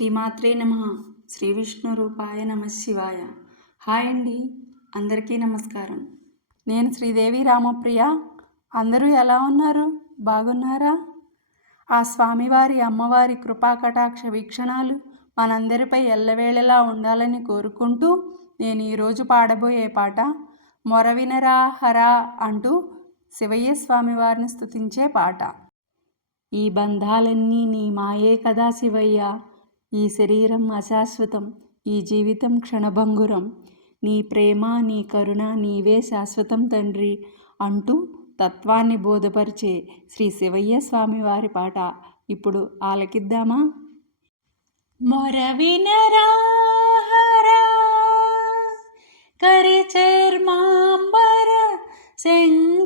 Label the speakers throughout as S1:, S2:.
S1: శ్రీమాత్రే నమ. శ్రీ విష్ణు రూపాయ నమ శివాయ. హాయ్ అండి. అందరికీ నమస్కారం. నేను శ్రీదేవి రామప్రియ. అందరూ ఎలా ఉన్నారు? బాగున్నారా? ఆ స్వామివారి అమ్మవారి కృపా కటాక్ష వీక్షణాలు మనందరిపై ఎల్లవేళలా ఉండాలని కోరుకుంటూ నేను ఈరోజు పాడబోయే పాట మొరవినరా హరా అంటూ శివయ్య స్వామివారిని స్తుతించే పాట. ఈ బంధాలన్నీ నీ మాయే కదా శివయ్య. ఈ శరీరం అశాశ్వతం ఈ జీవితం క్షణభంగురం. నీ ప్రేమ నీ కరుణ నీవే శాశ్వతం తండ్రి అంటూ తత్వాన్ని బోధపరిచే శ్రీ శివయ్య స్వామి వారి పాట ఇప్పుడు ఆలకిద్దామా? మొరవినరా కరి చర్మాంబర శంకరా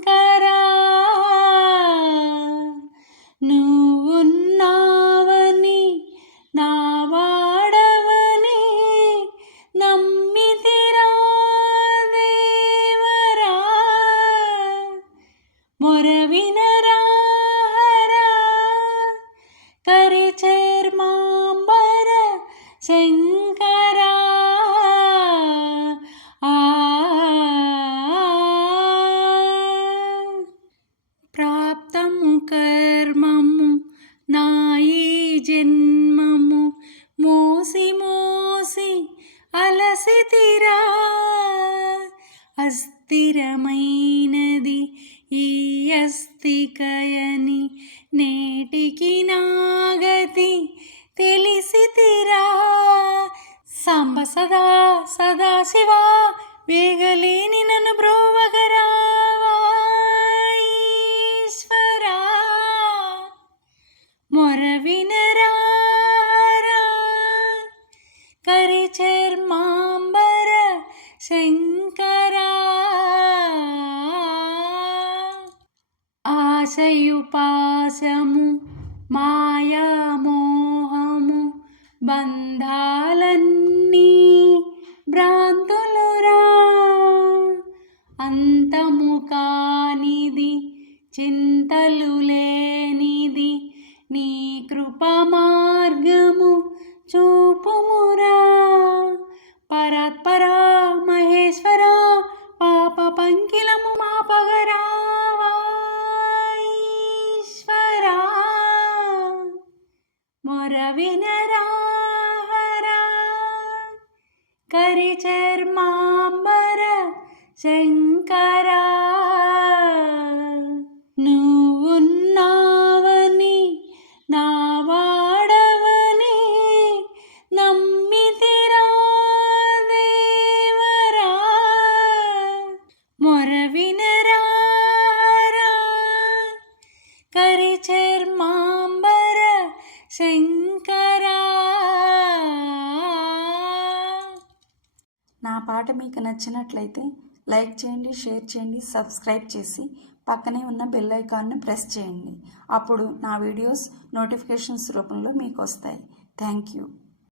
S1: అలసితిరా అస్థిరమైనది ఈ అస్థికయని నేటికి నా ఆశయుపాశము మాయామోహము బంధాలన్నీ భ్రాంతులురా. అంతము కానిది చింతలు లేనిది నీ కృప మార్గము చూపుమురా. పరాత్పరా మహేశ్వరా మొరవినరాహరా కరిచర్మాంబర శంకరా. పాట మీకు నచ్చినట్లయితే లైక్ చేయండి షేర్ చేయండి సబ్స్క్రైబ్ చేసి పక్కనే ఉన్న బెల్ ఐకాన్ను ప్రెస్ చేయండి. అప్పుడు నా వీడియోస్ నోటిఫికేషన్స్ రూపంలో మీకు వస్తాయి. Thank you.